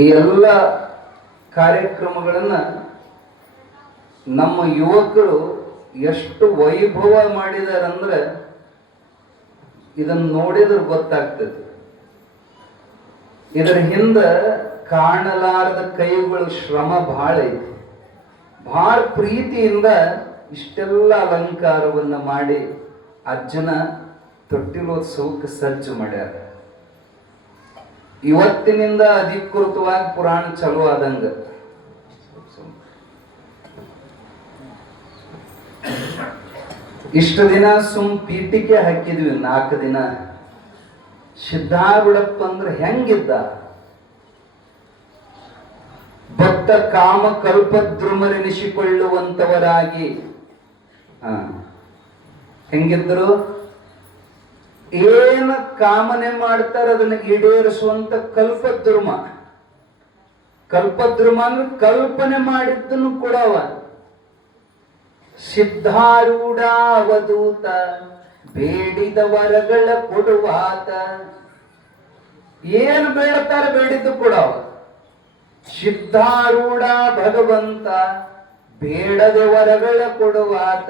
ಈ ಎಲ್ಲ ಕಾರ್ಯಕ್ರಮಗಳನ್ನು ನಮ್ಮ ಯುವಕರು ಎಷ್ಟು ವೈಭವ ಮಾಡಿದಾರಂದ್ರೆ ಇದನ್ನು ನೋಡಿದ್ರೆ ಗೊತ್ತಾಗ್ತದೆ. ಇದರ ಹಿಂದೆ ಕಾಣಲಾರದ ಕೈಗಳು ಶ್ರಮ ಬಹಳ ಐತಿ. ಬಹಳ ಪ್ರೀತಿಯಿಂದ ಇಷ್ಟೆಲ್ಲ ಅಲಂಕಾರವನ್ನ ಮಾಡಿ ಅಜ್ಜನ ತೊಟ್ಟಿಲೋತ್ಸವಕ್ಕೆ ಸಜ್ಜು ಮಾಡ್ಯಾರ. ಇವತ್ತಿನಿಂದ ಅಧಿಕೃತವಾಗಿ ಪುರಾಣ ಚಾಲು ಆದಂಗ ಇಷ್ಟು ದಿನ ಪೀಠಿಕೆ ಹಾಕಿದ್ವಿ. 4 ದಿನ ಸಿದ್ಧಾರೂಢಪ್ಪ ಅಂದ್ರೆ ಹೆಂಗಿದ್ದ? ಭಕ್ತ ಕಾಮ ಕಲ್ಪದ್ರುಮರೆನಿಸಿಕೊಳ್ಳುವಂತವರಾಗಿ ಹೆಂಗಿದ್ರು? ಏನ ಕಾಮನೆ ಮಾಡ್ತಾರ ಅದನ್ನ ಈಡೇರಿಸುವಂತ ಕಲ್ಪದ್ರುಮ. ಕಲ್ಪದ್ರುಮ ಅಂದ್ರೆ ಕಲ್ಪನೆ ಮಾಡಿದ್ದನ್ನು ಕೊಡವ. ಸಿದ್ಧಾರೂಢ ಅವಧೂತ ಬೇಡಿದ ವರಗಳ ಕೊಡುವಾತ. ಏನು ಬೇಡ್ತಾರೆ ಬೇಡಿದ್ದು ಕೊಡವ. ಸಿದ್ಧಾರೂಢ ಭಗವಂತ ಬೇಡದೆ ವರಗಳ ಕೊಡುವಾತ.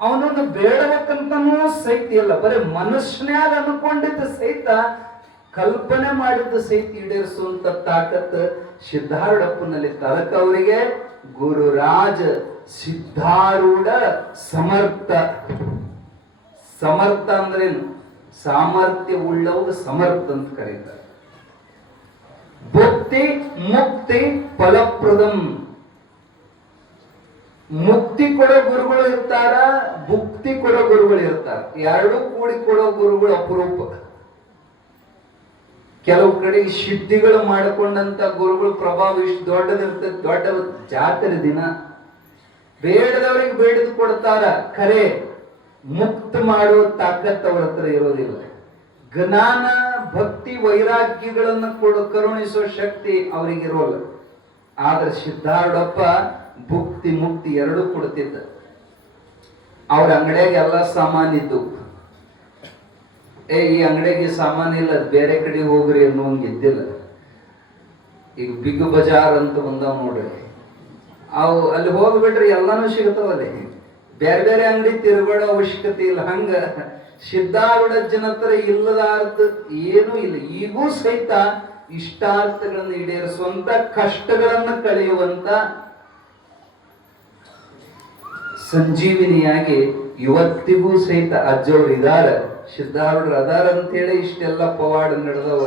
ಅವನನ್ನು ಬೇಡಬೇಕಂತನೂ ಸಹಿತ ಇಲ್ಲ, ಬರೀ ಮನುಷ್ಯನ್ಯಾಗ ಅನ್ಕೊಂಡಿದ್ದ ಸಹಿತ ಕಲ್ಪನೆ ಮಾಡಿದ್ದ ಸಹಿತ ಈಡೇರಿಸುವಂತ ತಾಕತ್ ಸಿದ್ಧಾರೂಢಪ್ಪನಲ್ಲಿ. ತಲಕ ಅವರಿಗೆ ಗುರುರಾಜ ಸಿದ್ಧಾರೂಢ ಸಮರ್ಥ. ಸಮರ್ಥ ಅಂದ್ರೇನು? ಸಾಮರ್ಥ್ಯ ಉಳ್ಳವರು ಸಮರ್ಥ ಅಂತ ಕರೀತಾರೆ. ಭುಕ್ತಿ ಮುಕ್ತಿ ಫಲಪ್ರದಂ. ಮುಕ್ತಿ ಕೊಡೋ ಗುರುಗಳು ಇರ್ತಾರ, ಭುಕ್ತಿ ಕೊಡೋ ಗುರುಗಳು ಇರ್ತಾರ. ಎರಡೂ ಕೂಡಿ ಕೊಡೋ ಗುರುಗಳು ಅಪರೂಪ. ಕೆಲವು ಕಡೆ ಸಿದ್ಧಿಗಳು ಮಾಡಿಕೊಂಡಂತ ಗುರುಗಳು ಪ್ರಭಾವ ಇಷ್ಟು ದೊಡ್ಡದಿರ್ತದೆ. ದೊಡ್ಡ ಜಾತ್ರೆ ದಿನ ಬೇಡದವರಿಗೆ ಬೇಡದು ಕೊಡ್ತಾರ, ಖರೆ ಮುಕ್ತ ಮಾಡುವ ತಾಕತ್ ಅವ್ರ ಹತ್ರ ಇರೋದಿಲ್ಲ. ಜ್ಞಾನ ಭಕ್ತಿ ವೈರಾಗ್ಯಗಳನ್ನು ಕರುಣಿಸುವ ಶಕ್ತಿ ಅವರಿಗಿರೋಲ್ಲ. ಆದ್ರೆ ಸಿದ್ಧಾರೂಢಪ್ಪ ಭುಕ್ತಿ ಮುಕ್ತಿ ಎರಡೂ ಕೊಡ್ತಿದ್ದ. ಅವ್ರ ಅಂಗಡಿಯಾಗ ಎಲ್ಲ ಸಾಮಾನ್ ಇದ್ದು. ಈ ಅಂಗಡಿಯಾಗ ಸಾಮಾನ್ ಇಲ್ಲ, ಬೇರೆ ಕಡೆ ಹೋಗ್ರಿ ಅನ್ನೋಂಗ ಇದ್ದಿಲ್ಲ. ಈಗ ಬಿಗ್ ಬಜಾರ್ ಅಂತ ಬಂದಾವ್ ನೋಡ್ರಿ, ಅವು ಅಲ್ಲಿ ಹೋಗ್ಬಿಟ್ರಿ ಎಲ್ಲಾನು ಸಿಗ್ತಾವಲ್ಲಿ. ಬೇರೆ ಬೇರೆ ಅಂಗಡಿ ತಿರುಗಾಡೋ ಅವಶ್ಯಕತೆ ಇಲ್ಲ. ಹಂಗ ಸಿದ್ಧಾರೂಢಜ್ಜನ ಹತ್ರ ಇಲ್ಲದಾರ್ದ ಏನೂ ಇಲ್ಲ. ಈಗೂ ಸಹಿತ ಇಷ್ಟಾರ್ಥಗಳನ್ನು ಈಡೇರಿಸುವಂತ, ಕಷ್ಟಗಳನ್ನ ಕಳೆಯುವಂತ ಸಂಜೀವಿನಿಯಾಗಿ ಇವತ್ತಿಗೂ ಸಹಿತ ಅಜ್ಜವ್ರು ಇದಾರ, ಸಿದ್ಧಾರೂಢರು ಅದಾರ ಅಂತೇಳಿ ಇಷ್ಟೆಲ್ಲ ಪವಾಡ ನಡೆದವ.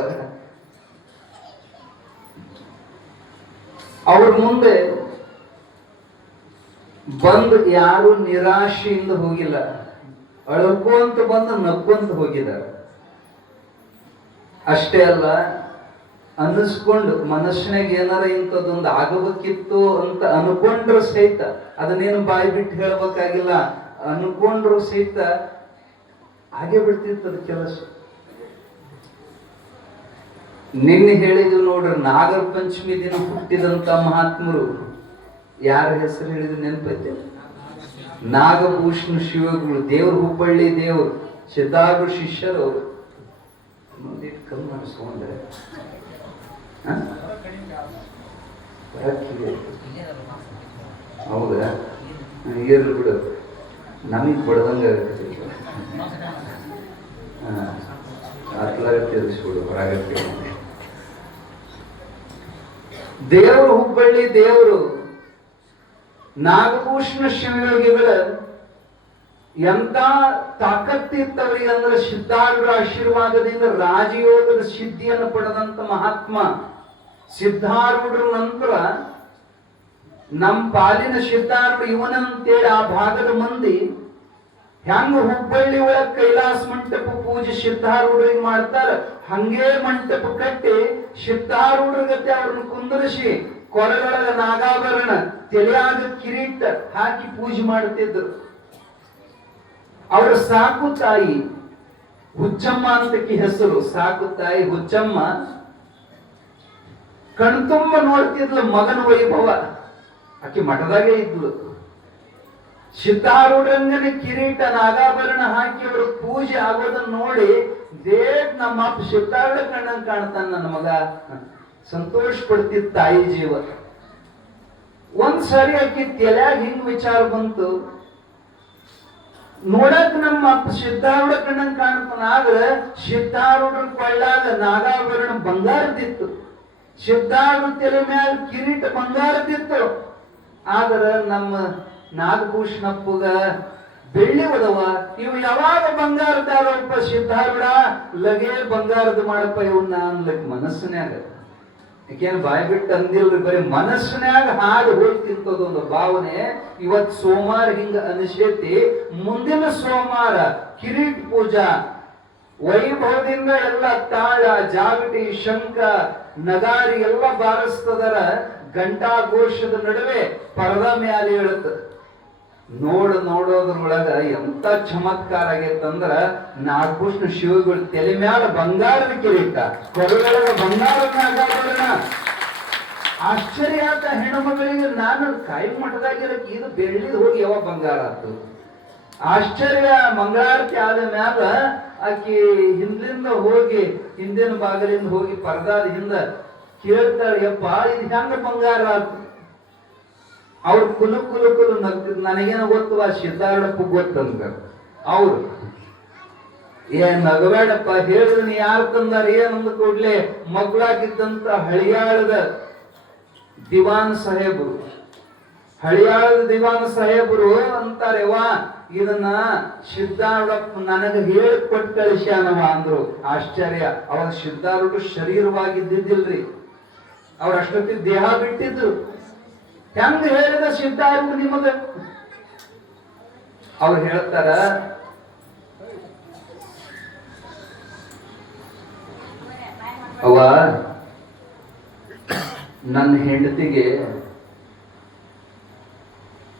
ಅವ್ರ ಮುಂದೆ ಬಂದು ಯಾರು ನಿರಾಶೆಯಿಂದ ಹೋಗಿಲ್ಲ, ಅಳ್ಕೊಂತ ಬಂದು ನಕ್ಕೊಂತ ಹೋಗಿದ್ದಾರೆ. ಅಷ್ಟೇ ಅಲ್ಲ, ಅನ್ನಿಸ್ಕೊಂಡು ಮನಸ್ಸಿನಾಗ ಏನಾರ ಇಂಥದ್ದೊಂದು ಆಗಬೇಕಿತ್ತು ಅಂತ ಅನ್ಕೊಂಡ್ರು ಸಹಿತ, ಅದನ್ನೇನು ಬಾಯಿ ಬಿಟ್ಟು ಹೇಳ್ಬೇಕಾಗಿಲ್ಲ, ಅನ್ಕೊಂಡ್ರು ಸಹಿತ ಹಾಗೆ ಬಿಡ್ತಿರ್ತದ ಕೆಲಸ. ನಿನ್ನೆ ಹೇಳಿದ್ವಿ ನೋಡ್ರಿ, ನಾಗರ ಪಂಚಮಿ ದಿನ ಹುಟ್ಟಿದಂತ ಮಹಾತ್ಮರು ಯಾರ ಹೆಸರು ಹೇಳಿದ್ರು ನೆನಪೈತೆ? ನಾಗಭೂಷಣ ಶಿವಗುರು, ದೇವ್ರ ಹುಬ್ಬಳ್ಳಿ ದೇವ್ರು, ಸಿದ್ಧಾರೂಢ ಶಿಷ್ಯರು ಅವರು. ಕಮ್ಮಿ ಮಾಡಿಸ್ಕೊಂಡ್ರೆ ಹೌದಾ? ಇರ್ಲಿ ಬಿಡು, ನಮಗ್ ಬಡ್ದಂಗ ತಿರ್ಸ್ಬಿಡು ಹೊರಗತ್ತೆ. ದೇವರು ಹುಬ್ಬಳ್ಳಿ ದೇವರು ನಾಗಭೂಷಣ ಶಿವಯೋಗಿಗಳ ಎಂತ ತಾಕತ್ತಿತ್ತವರಿಗೆ ಅಂದ್ರೆ ಸಿದ್ಧಾರೂಢರ ಆಶೀರ್ವಾದದಿಂದ ರಾಜಯೋಗದ ಸಿದ್ಧಿಯನ್ನು ಪಡೆದಂತ ಮಹಾತ್ಮ ಸಿದ್ಧಾರೂಢರ ನಂತರ ನಮ್ಮ ಪಾಲಿನ ಸಿದ್ಧಾರೂಢ ಇವನಂತೇಳಿ ಆ ಭಾಗದ ಮಂದಿ ಹೆಂಗ ಹುಬ್ಬಳ್ಳಿ ಒಳಗ ಕೈಲಾಸ ಮಂಟಪ ಪೂಜೆ ಸಿದ್ಧಾರೂಢರಿಗೆ ಮಾಡ್ತಾರ, ಹಂಗೇ ಮಂಟಪ ಕಟ್ಟಿ ಸಿದ್ಧಾರೂಢರ ಗತೆ ಅವ್ರನ್ನ ಕುಂದರಿಸಿ ಕೊರಳೊಳಗ ನಾಗಾಭರಣ, ತಲೆಯಾಗ ಕಿರೀಟ ಹಾಕಿ ಪೂಜೆ ಮಾಡುತ್ತಿದ್ರು. ಅವರ ಸಾಕು ತಾಯಿ ಹುಚ್ಚಮ್ಮ ಅಂತಕ್ಕೆ ಹೆಸರು. ಸಾಕು ತಾಯಿ ಹುಚ್ಚಮ್ಮ ಕಣ್ತುಂಬ ನೋಡ್ತಿದ್ಲು ಮಗನ ವೈಭವ. ಆಕೆ ಮಠದಾಗೆ ಇದ್ಲು. ಸಿದ್ಧಾರೂಢರಂಗನ ಕಿರೀಟ ನಾಗಾಭರಣ ಹಾಕಿ ಅವರು ಪೂಜೆ ಆಗೋದನ್ನ ನೋಡಿ, ನಮ್ಮ ಅಪ್ಪ ಸಿದ್ಧಾರೂಢ ಕಣ್ಣಂಗ್ ಕಾಣ್ತಾನ ನನ್ನ ಮಗ, ಸಂತೋಷ ಪಡ್ತಿದ್ ತಾಯಿ ಜೀವ. ಒಂದ್ಸರಿ ಆಕಿ ತಲ್ಯಾಗ ಹಿಂಗ್ ವಿಚಾರ ಬಂತು, ನೋಡಕ್ ನಮ್ಮ ಅಪ್ಪ ಸಿದ್ಧಾರೂಢ ಕಣ್ಣಂಗ್ ಕಾಣ್ತಾನ. ಆದ್ರೆ ಸಿದ್ಧಾರೂಢ ಕೊಳ್ಳಾಗ ನಾಗಾಭರಣ ಬಂಗಾರದಿತ್ತು, ಸಿದ್ಧಾರೂಢ ತಲೆ ಮ್ಯಾಲ ಕಿರೀಟ ಬಂಗಾರದಿತ್ತು. ಆದ್ರ ನಮ್ಮ ನಾಗಭೂಷಣಪ್ಪಗ ಬೆಳ್ಳಿ ಒದವ. ಇವು ಯಾವಾಗ ಬಂಗಾರದಾರಪ್ಪ ಸಿದ್ಧಾರೂಢ, ಲಗೇ ಬಂಗಾರದ ಮಾಡಪ್ಪ ಇವನ್ನ ಅನ್ಲಕ್ ಮನಸ್ಸಿನ್ಯಾಗ. ಯಾಕೇನು ಬಾಯ್ ಬಿಟ್ಟು ಅಂದಿಲ್ರಿ, ಬರೀ ಮನಸ್ಸಿನ್ಯಾಗ ಹಾಡು ಹೋಗ್ತಿರ್ತದ ಒಂದು ಭಾವನೆ. ಇವತ್ ಸೋಮವಾರ ಹಿಂಗ ಅನಿಸೇತಿ, ಮುಂದಿನ ಸೋಮವಾರ ಕಿರೀಟ್ ಪೂಜಾ ವೈಭವದಿಂದ ಎಲ್ಲ ತಾಳ ಜಾಗಟಿ ಶಂಖ ನಗಾರಿ ಎಲ್ಲ ಬಾರಿಸ್ತದರ. ಗಂಟಾ ಘೋಷದ ನಡುವೆ ಪರದ ಮ್ಯಾಲೆ ಹೇಳುತ್ತ. ನೋಡೋದ್ರೊಳಗ ಎಂತ ಚಮತ್ಕಾರ ಆಗೈತಂದ್ರ, ನಾಗಭೂಷಣ ಶಿವಗಳು ತಲೆ ಮ್ಯಾಲ ಬಂಗಾರದ ಕಿರೀಟ, ಕೊರಳೊಳಗ ಬಂಗಾರದ ನಾಗಾಭರಣ. ಆಶ್ಚರ್ಯ ಆತ ಹೆಣ್ಮಗಳಿಗೆ. ನಾನು ಕಾಯಿ ಮಠದಾಗಿರಕ್ಕೆ ಇದು ಬೆಳ್ಳಿದ್ ಹೋಗಿ ಯಾವ ಬಂಗಾರ ಆತು. ಆಶ್ಚರ್ಯ. ಮಂಗಳಾರತಿ ಆದ ಮ್ಯಾಲ ಆಕಿ ಹಿಂದಿಂದ ಹೋಗಿ, ಹಿಂದಿನ ಬಾಗಿಲಿಂದ ಹೋಗಿ ಪರದಾದ ಹಿಂದ ಕೇಳ್ತಾಳೆ, ಯಪ್ಪ ಇದು ಹೆಂಗ ಬಂಗಾರ ಆತು? ಅವ್ರು ಕುಲು ನಗ್ತಿದ್. ನನಗೇನ ಗೊತ್ತವ, ಸಿದ್ಧಾರೂಢಪ್ಪ ಗೊತ್ತಂದ. ಅವ್ರು ಏನ್ ನಗಬೇಡಪ್ಪ, ಹೇಳಿದ್ರೆ ನೀ ಯಾರು ತಂದಾರ ಏನಂದ ಕೂಡ್ಲೆ ಮಕ್ಕಳಾಗಿದ್ದಂತ ಹಳಿಯಾಳದ ದಿವಾನ್ ಸಾಹೇಬರು, ಹಳಿಯಾಳದ ದಿವಾನ್ ಸಾಹೇಬರು ಅಂತಾರೆ, ವಾ ಇದನ್ನ ಸಿದ್ಧಾರೂಢಪ್ಪ ನನಗ ಹೇಳಿ ಕೊಟ್ಟು ಕಳಿಸ್ಯಾನವ ಅಂದ್ರು. ಆಶ್ಚರ್ಯ. ಅವಾಗ ಸಿದ್ಧಾರೂಢ ಶರೀರವಾಗಿದ್ದಿದ್ದಿಲ್ರಿ, ಅವ್ರ ಅಷ್ಟೊತ್ತಿ ದೇಹ ಬಿಟ್ಟಿದ್ರು. ಹೆಂಗ ಹೇಳಿದ ಸಿದ್ಧಾರೂಢ ನಿಮಗ? ಅವ್ರು ಹೇಳ್ತಾರ, ಅವ ನನ್ನ ಹೆಂಡತಿಗೆ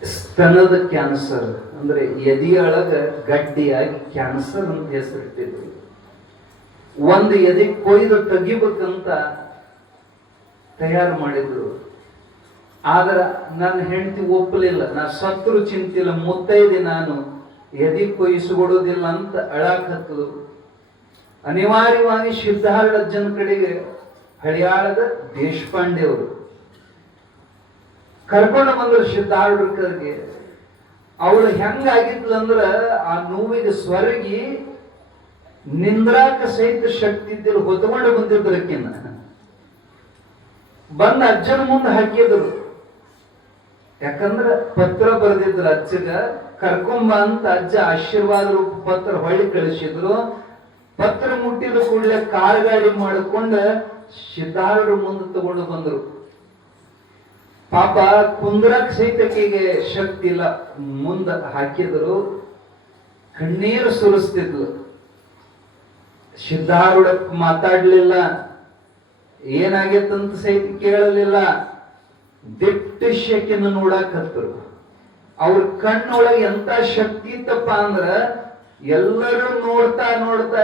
ಸ್ತನದ ಕ್ಯಾನ್ಸರ್, ಅಂದ್ರೆ ಎದೆಯೊಳಗ ಗಡ್ಡಿಯಾಗಿ ಕ್ಯಾನ್ಸರ್ ಅಂತ ಹೆಸರಿಟ್ಟಿದ್ರು. ಒಂದು ಎದೆ ಕೊಯ್ದು ತೆಗಿಬೇಕಂತ ತಯಾರು ಮಾಡಿದ್ರು. ಆದ್ರ ನನ್ನ ಹೆಂಡತಿ ಒಪ್ಪಲಿಲ್ಲ. ನಾ ಸತ್ರು ಚಿಂತಿಲ್ಲ, ಮುತ್ತೈದೆ ನಾನು, ಎದಿ ಕೊಯ್ಯಿಸ್ಕೊಡೋದಿಲ್ಲ ಅಂತ ಅಳಾಕತ್ತು. ಅನಿವಾರ್ಯವಾಗಿ ಸಿದ್ಧಾರೂಢಜ್ಜನ ಕಡೆಗೆ ಹಳಿಯಾಳದ ದೇಶಪಾಂಡೆ ಅವರು ಕರ್ಕೊಂಡು ಬಂದ್ರು ಸಿದ್ಧಾರೂಢರ ಕಡೆಗೆ. ಅವಳು ಹೆಂಗಾಗಿದ್ಲಂದ್ರ, ಆ ನೋವಿಗೆ ಸ್ವರ್ಗಿ ನಿಂದ್ರಾಕ ಸಹಿತ ಶಕ್ತಿ ಇದ್ದಿಲ್ಲ, ಹೊತ್ಕೊಂಡು ಬಂದಿದ್ರಕ್ಕಿನ್ನ. ಬಂದ ಅಜ್ಜನ ಮುಂದೆ ಹಾಕಿದ್ರು. ಯಾಕಂದ್ರ ಪತ್ರ ಬರೆದಿದ್ರು ಅಜ್ಜಗ, ಕರ್ಕೊಂಬ ಅಂತ ಅಜ್ಜ ಆಶೀರ್ವಾದ ರೂಪ ಪತ್ರ ಹೊಳ್ಳಿ ಕಳಿಸಿದ್ರು. ಪತ್ರ ಮುಟ್ಟಿದ ಕೂಡಲೇ ಕಾರ್ ಗಾಡಿ ಮಾಡಿಕೊಂಡ ಸಿದ್ಧಾರೂಢ ಮುಂದೆ ತಗೊಂಡು ಬಂದ್ರು. ಪಾಪ ಕುಂದ್ರಕ್ ಸಹಿತಕ್ಕಿಗೆ ಶಕ್ತಿ ಇಲ್ಲ, ಮುಂದ ಹಾಕಿದ್ರು. ಕಣ್ಣೀರು ಸುರಿಸ್ತಿದ್ಲು. ಸಿದ್ಧಾರೂಢ ಮಾತಾಡ್ಲಿಲ್ಲ, ಏನಾಗೈತಂತ ಸಹಿತ ಕೇಳಲಿಲ್ಲ. ದಿಟ್ಟು ಶಕ್ತಿಯನ್ನು ನೋಡಾಕತ್ತರು. ಅವ್ರ ಕಣ್ಣೊಳಗೆ ಎಂತ ಶಕ್ತಿ ಇತ್ತಪ್ಪ ಅಂದ್ರ, ಎಲ್ಲರೂ ನೋಡ್ತಾ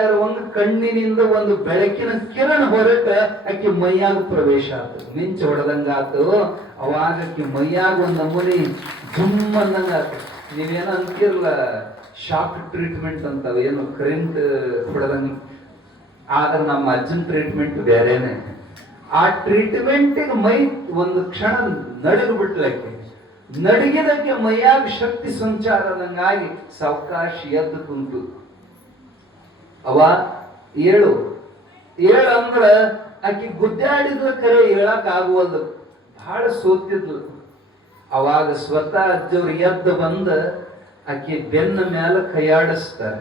ಇರೋ ಒಂದು ಕಣ್ಣಿನಿಂದ ಒಂದು ಬೆಳಕಿನ ಕಿರಣ ಹೊರಟ ಆಕಿ ಮೈಯಾಗ ಪ್ರವೇಶ ಆತು. ಮಿಂಚು ಹೊಡೆದಂಗಾತು. ಅವಾಗ ಆಕಿ ಮೈಯಾಗ ಒಂದ್ ನಮೂನಿ ಜುಮ್ ಅಂದಂಗ ಆತು. ನೀವೇನ ಅಂತಿರಲ್ಲ, ಶಾಕ್ ಟ್ರೀಟ್ಮೆಂಟ್ ಅಂತಾವ, ಏನು ಕರೆಂಟ್ ಹೊಡೆದಂಗ. ಆದ್ರೆ ನಮ್ಮ ಅಜ್ಜನ್ ಟ್ರೀಟ್ಮೆಂಟ್ ಬೇರೆನೆ. ಆ ಟ್ರೀಟ್ಮೆಂಟಿಗೆ ಮೈ ಒಂದು ಕ್ಷಣ ನಡಗು ಬಿಟ್ಲಕ್ಕೆ. ನಡಗಿದಕ್ಕೆ ಮೈಯಾಗ ಶಕ್ತಿ ಸಂಚಾರದಂಗಾಗಿ ಸಾವಕಾಶ ಎದ್ದು ಕುಂತು. ಅವ ಏಳು ಅಂದ್ರ ಆಕಿ ಗುದ್ದಾಡಿದ್ಲ, ಕರೆ ಹೇಳಕ್ ಆಗುವಲ್ದು, ಬಹಳ ಸೋತಿದ್ಲು. ಅವಾಗ ಸ್ವತಃ ಅಜ್ಜವ್ರು ಎದ್ದು ಬಂದ ಆಕಿ ಬೆನ್ನ ಮ್ಯಾಲ ಕೈಯಾಡಿಸ್ತಾರ.